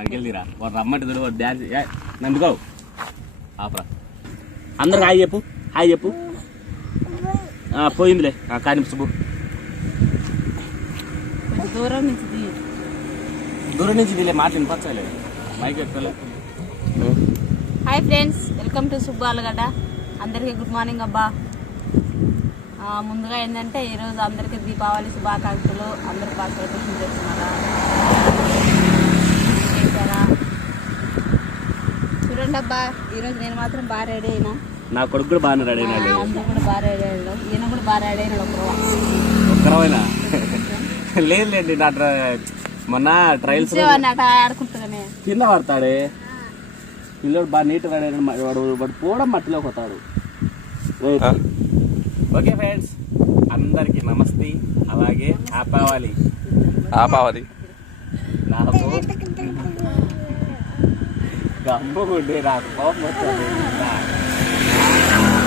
అడిగెళ్ళిరా వాడు రమ్మంటే చూడు వాడు డ్యాన్స్ నందుకో. ఆపరా. అందరికి హాయ్ చెప్పు హాయ్ చెప్పు. పోయిందిలే. కానీ శుభు దూరం నుంచి. దూరం నుంచి వీళ్ళే మాట వినిపించాలి mike ఎక్కలే hi friends welcome to Subbu Allagadda అందరికీ గుడ్ మార్నింగ్ అబ్బా. ముందుగా ఏంటంటే ఈరోజు అందరికీ దీపావళి శుభాకాంక్షలు. అందరూ బాగా సెలబ్రేషన్ చేస్తున్నారా? అబ్బా ఈరోజు నేను మాత్రం బాగా రెడీ అయినా. నా కొడుకు కూడా బాగానే రెడీ అయినాడు అందరూ కూడా బాగా రెడీ అయ్యాడు. ఈయన కూడా బాగా రెడీ అయినాడు ఒకరు ఒక్కరమైనా? లేదు లేండి నా ట్ర- మొన్న ట్రయల్స్ ఆడుకుంటున్నానే కింద పడతాడే పిల్లడు బాగా నీట్ రెడీ అయినాడు వాడు వాడు పోవడం మట్టిలోకి వస్తాడు. ఓకే ఫ్రెండ్స్ అందరికి నమస్తే. అలాగే ఆపావాలి. ఆపావది నాకు గమ్ముకుంటే నాకు కోపం వచ్చింది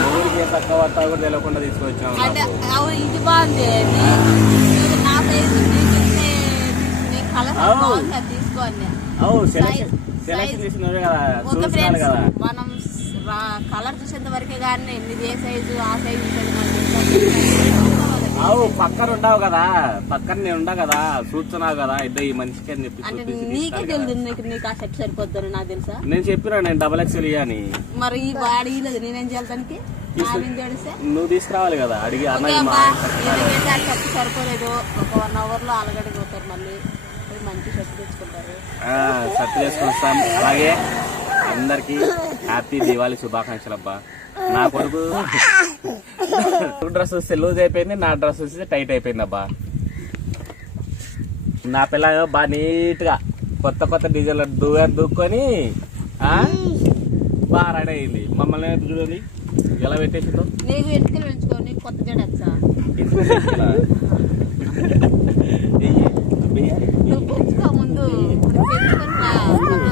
ఊరికి తక్కువ పడతా కూడా తెలియకుండా తీసుకొచ్చాం ఇది బాగుంది తీసుకోండి అవు సెలెక్షన్ సెలెక్షన్ కదా కదా మనం కలర్ చూసేంత వరకే కానీ ఇది ఏ సైజు ఆ సైజు అవు పక్కన ఉండవు కదా. పక్కన నేను ఉండా కదా. చూస్తున్నావు కదా. ఇద్దరు ఈ మనిషికి అని చెప్పి అంటే నీకే తెలియదు. నీకు నీకు ఆ సెట్ సరిపోద్దని నాకు తెలుసా? నేను చెప్పినా నేను డబల్ ఎక్స్ఎల్ అని మరి ఈ బాడీ లేదు నేనేం చేయాలి నువ్వు తీసుకురావాలి కదా. అడిగి షర్ట్ సరిపోలేదు? ఒక వన్ అవర్లో ఆలగడ్డ పోతారు మళ్ళీ. మంచి షర్ట్ తెచ్చుకుంటారు. చేసుకుని వస్తాం అలాగే. అందరికి హ్యాపీ దివాళీ శుభాకాంక్షలు అబ్బా. నా కొడుకు డ్రెస్ వస్తే లూజ్ అయిపోయింది నా డ్రెస్ వస్తే టైట్ అయిపోయింది అబ్బా. నా పిల్ల బాగా నీట్గా కొత్త కొత్త డీజిల్ దూగా దూక్కొని బాగా రెడీ అయింది. మమ్మల్ని చూడండి. ఎలా పెట్టేసిందో? కొత్త. నువ్వు పెంచుకో ముందు.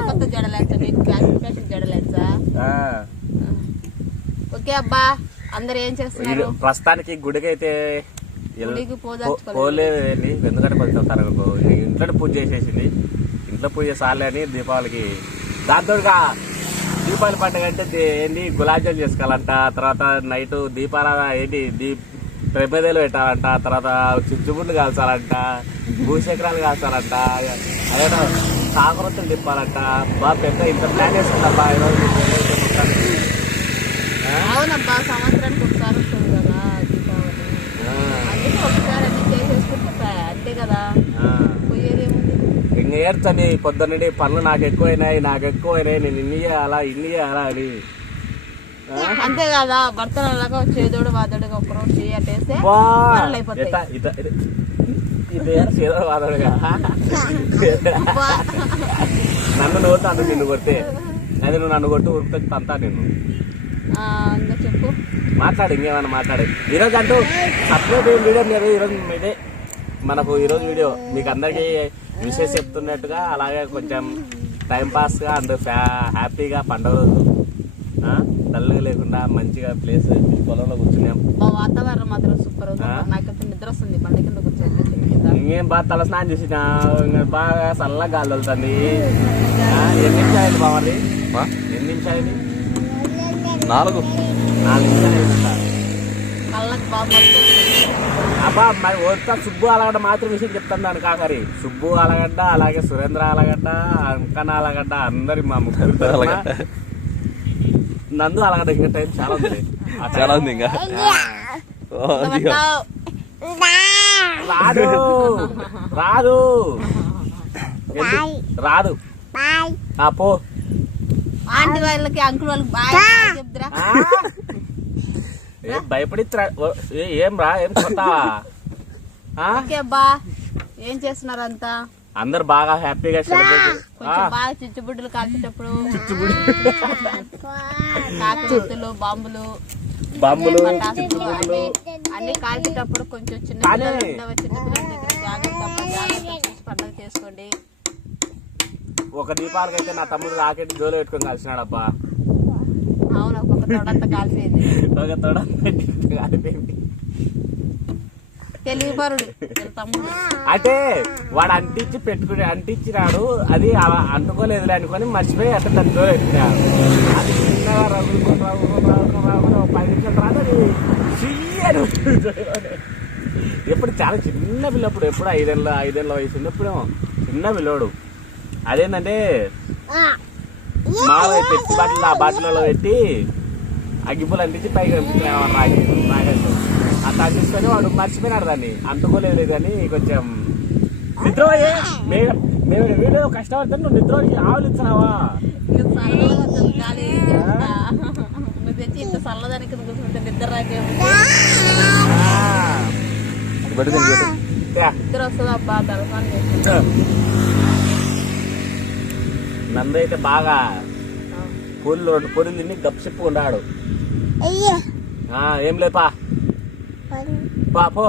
కొత్త జడలేచ్చా నీకు జడలేచ్చా. ఓకే అబ్బా అందరు ఏం చేస్తున్నారు ప్రస్తుతానికి గుడికి అయితే ఎల్- గుడికి పో- పోదాచుకోలేదు పోలేదండి ఎందుకంటే కొంచెం తనకు ఇంట్లో పూజ చేసేసింది ఇంట్లో పూజ సార్లే అని దీపావళికి దాంతోగా దీపావళి పండుగ అంటే ఏంటి గులాబ్ జామ్ చేసుకోవాలంట తర్వాత నైట్ దీపాల ఏంటి దీప్ ప్రమేదాలు పెట్టాలంట తర్వాత చుచ్చుబుడ్లు కాల్చాలంట. భూచక్రాలు కాల్చాలంట అదేదో కాకరొత్తులు తిప్పాలంట. బాగా పెద్ద ఇంత ప్లాన్ వేసుకుంటా ఈరోజు? అవునబ్బా సంవత్సరానికి ఒకసారి వస్తుంది కదా దీపావళి. ఆ. అందుకే ఒకసారి అన్ని చేసేసుకుంటే ప- అంతే కదా. ఆ. పోయేది ఏముంది ఇంక ఏడ్చని పొద్దున్నండి పనులు నాకు ఎక్కువైనాయి నాకు ఎక్కువైనాయి నేను ఇన్ని చేయాలా ఇన్ని చేయాలా అని? అంతే కదా అలాగా చేదోడు వాదోడుగా ఒకరోజు చేయటేస్తే ఏదో వాదడుగా అబ్బా. నన్ను నవ్వుతాను నిన్ను కొడితే. అది నువ్వు నన్ను కొట్టు ఉరికితే తంతా నిన్ను. ఆ, ఇంకా చెప్పు. మాట్లాడు ఇంకేమైనా మాట్లాడు. ఈరోజు అంటూ సపరేట్ వీడియో మీరు ఈరోజు ఇదే మనకు ఈరోజు వీడియో మీకు అందరికీ విషెస్ చెప్తున్నట్టుగా అలాగే కొంచెం టైం పాస్గా అండ్ ఫ్యా హ్యాపీగా పండుగ రోజు ఆ, డల్గా లేకుండా మంచిగా ప్లేస్ పొలంలో కూర్చున్నాం. మా వాతావరణం మాత్రం సూపర్? నాకైతే నిద్ర వస్తుంది బండి కింద ఇంకేం బాగా తల స్నానం చేసిన ఇంకా బాగా చల్లగా గాలి వెళ్తుంది ఎన్ని నిమిషాలు బామది ఆ? ఎన్ని నిమిషాలు నాలుగు. నాలుగు నిమిషాలు అబ్బా మరి సుబ్బు అలగడ్డ మాత్రం విషయం చెప్తాను దాని కాకరి సుబ్బు అలగడ్డ అలాగే సురేంద్ర అలగడ్డ అంకన అలగడ్డ అందరి మా ముగ్గురు. నందు అలగడ్డ ఇంకా టైం చాలా ఉంది. చాలా ఉంది ఇంకా. రాదు. రాదు? రాదు. పో. ఆంటీ వాళ్ళకి అంకుల్ వాళ్ళకి బాయ్ చెప్తురా. ఆ? ఏం భయపడి ఏం రా? ఏం కొత్తావా ఆ? ఓకే అబ్బా ఏం చేస్తున్నారు అంతా అందరు బాగా హ్యాపీగా సెలబ్రేట్ కొంచెం బాగా చిచ్చుబుడ్డులు కాల్చేటప్పుడు. కాకరొత్తులు బాంబులు. బాంబులు. చిచ్చుబుడ్లు అన్ని కాల్చేటప్పుడు కొంచెం చిన్న కానీ- పిల్లలు ఉండవ. చిన్న పిల్లల దగ్గర జాగ్రత్త అబ్బా, జాగ్రత్త చూసి పండుగ చేసుకోండి. ఒక దీపాలకి అయితే నా తమ్ముడు రాకెట్ జోలు పెట్టుకొని కలిసినాడు అబ్బా అవును ఒక్కొక్క తోడంతా కాల్చేది. ఒక తోడ కాలిపోయింది తెలివిపరుడు అంటే వాడు అంటించి పెట్టుకుని అంటించినాడు. అది అలా అనుకొని మర్చిపోయి అట్లా తక్కువ పెట్టినాడు అది చిన్నగా రగులుకొని రగులుకొని రగులుకొని రగులుకొని పది అది ఎప్పుడు చాలా చిన్న పిల్లప్పుడు ఎప్పుడు ఐదేళ్ళ ఐదేళ్ళ వయసు ఉన్నప్పుడు చిన్న పిల్లోడు. అదేంటంటే మామూలుగా పెట్టి బాటిల్ ఆ బాటిల్లో పెట్టి అగ్గిపులు అంటించి పైకి పంపించినాడు రాగి రాగట్టు తీసుకొని వాడు మర్చిపోయినాడు దాన్ని. అంటుకోలేదు కానీ కొంచెం నిద్ర మేము మేము వీడియో కష్టపడుతుంది నువ్వు నిద్ర ఆవులు ఇచ్చినావా నందు అయితే బాగా పూలు రెండు పూలు తిని గప్ చెప్పుకున్నాడు ఆ, ఏం లేపా పా పో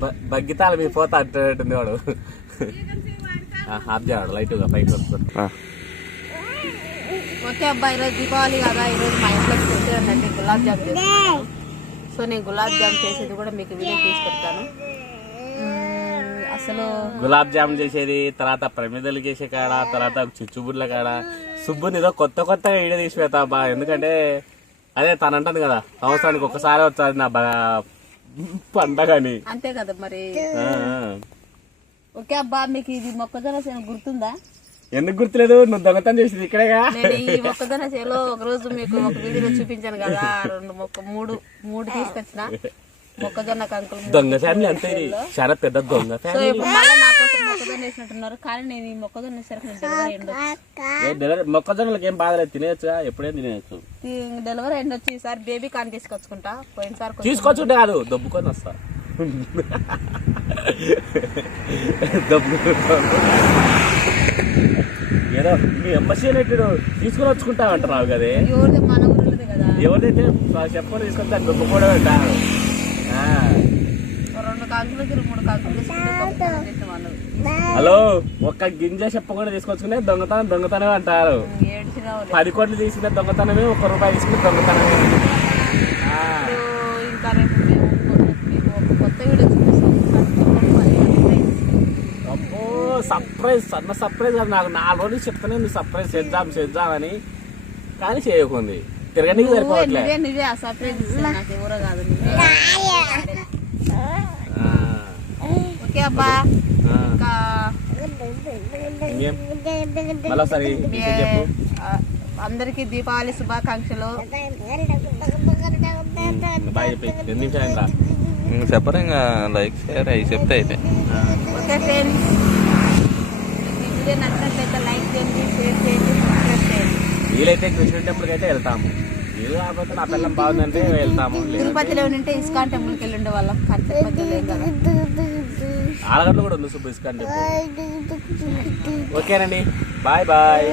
బ- బగ్గితాల మీద పోతా అంటుంది వాడు. ఆఫ్ చేయడు లైట్గా పైకి. ఓకే అబ్బా ఈరోజు దీపావళి కదా ఈరోజు మా ఇంట్లో అంటే గులాబ్ జామ్ సో నేను గులాబ్ జామ్ చేసేది కూడా మీకు వీడియో తీసి పెడతాను. అసలు గులాబ్ జామ్ చేసేది తర్వాత ప్రమిదలు చేసే కాడ తర్వాత చిచ్చుబుడ్ల కాడ. సుబ్బుని ఏదో కొత్త కొత్తగా వీడియో తీసి పెడతా బా ఎందుకంటే అదే తను అంటుంది కదా సంవత్సరానికి ఒక్కసారి వచ్చాది నా బా పండగని. అంతే కదా మరి. ఓకే. అబ్బా మీకు ఇది మొక్కజొన్న చేను గుర్తుందా? ఎందుకు గుర్తులేదు? నువ్వు దొంగతనం చేసింది ఇక్కడేగా. నేను ఈ మొక్కజొన్న చేలో ఒక రోజు మీకు ఒక వీడియోలో చూపించాను కదా రెండు మొక్క మూడు మూడు తీసుకొచ్చిన. మొక్కజొన్న కంకులు దొంగ ఫ్యామిలీ అంతే. చాలా పెద్ద దొంగ ఫ్యామిలీ మొక్కజొన్న వేసినట్టున్నారు. కానీ నేను ఈ మొక్కజొన్న సరికి డెలివరీ మొక్కజొన్నలకి ఏం బాధలేదు తినేయచ్చుగా ఎప్పుడేం తినేయచ్చు. డెలివరీ ఎండొచ్చి ఈసారి బేబీ కాన్ తీసుకొచ్చుకుంటా. పోయినసారి కొంచెం- తీసుకొచ్చుంటే కాదు దొబ్బుకొని వస్తా. దొబ్బుకొని ఏదో మీ ఎంబసీ నెట్టుడు తీసుకొని వచ్చుకుంటా అంటున్నావు కదే. ఎవరిది? మన ఊరిది కదా. ఎవరైతే చెప్పని తీసుకొని దాన్ని దొబ్బుకోవడం అంటారు హలో ఒక్క గింజ చెప్పకుండా తీసుకొచ్చుకునే దొంగతనం దొంగతనం అంటారు. పది కోట్లు తీసుకునే దొంగతనమే ఒక్క రూపాయి తీసుకునే దొంగతనమే. అబ్బో సర్ప్రైజ్ సన్న సర్ప్రైజ్ నాకు నాలుగు రోజులు చెప్తానే సర్ప్రైజ్ చేద్దాం చేద్దాం అని. కానీ చేయకుంది. తిరగడానికి నువ్వే సరిపోవట్లే నువ్వే నువ్వే ఆ సర్ప్రైజ్ ఇస్తాను నాకు ఎవరో కాదు నువ్వే ఆ, ఓకే అబ్బా ఆ. ఇంకా ఇంకేం మళ్ళీ ఒకసారి మీ- ఇంకేం చెప్పు ఆ, అందరికీ దీపావళి శుభాకాంక్షలు. బాయ్ చెప్పి ఎన్ని నిమిషాలు అయిందా? ఇంక చెప్పరు ఇంకా లైక్ షేర్ అవి చెప్తే అయిపోయి ఆ ఓకే ఫ్రెండ్స్ ఈ వీడియో నచ్చినట్లయితే లైక్ చేయండి షేర్ చేయండి సబ్స్క్రైబ్ చేయండి. వీలైతే కృష్ణ టెంపుల్కి అయితే వెళ్తాము. వీలు కాకపోతే నా పిల్లం బాగుందంటే వెళ్తాము. తిరుపతిలో ఉంటే ఇస్కాన్ టెంపుల్కి వెళ్ళి. ఉండే వాళ్ళం ఆలగడ్డలో కూడా ఉంది సుబ్బు ఇస్కాన్ టెంపుల్. ఓకేనండి. Bye bye.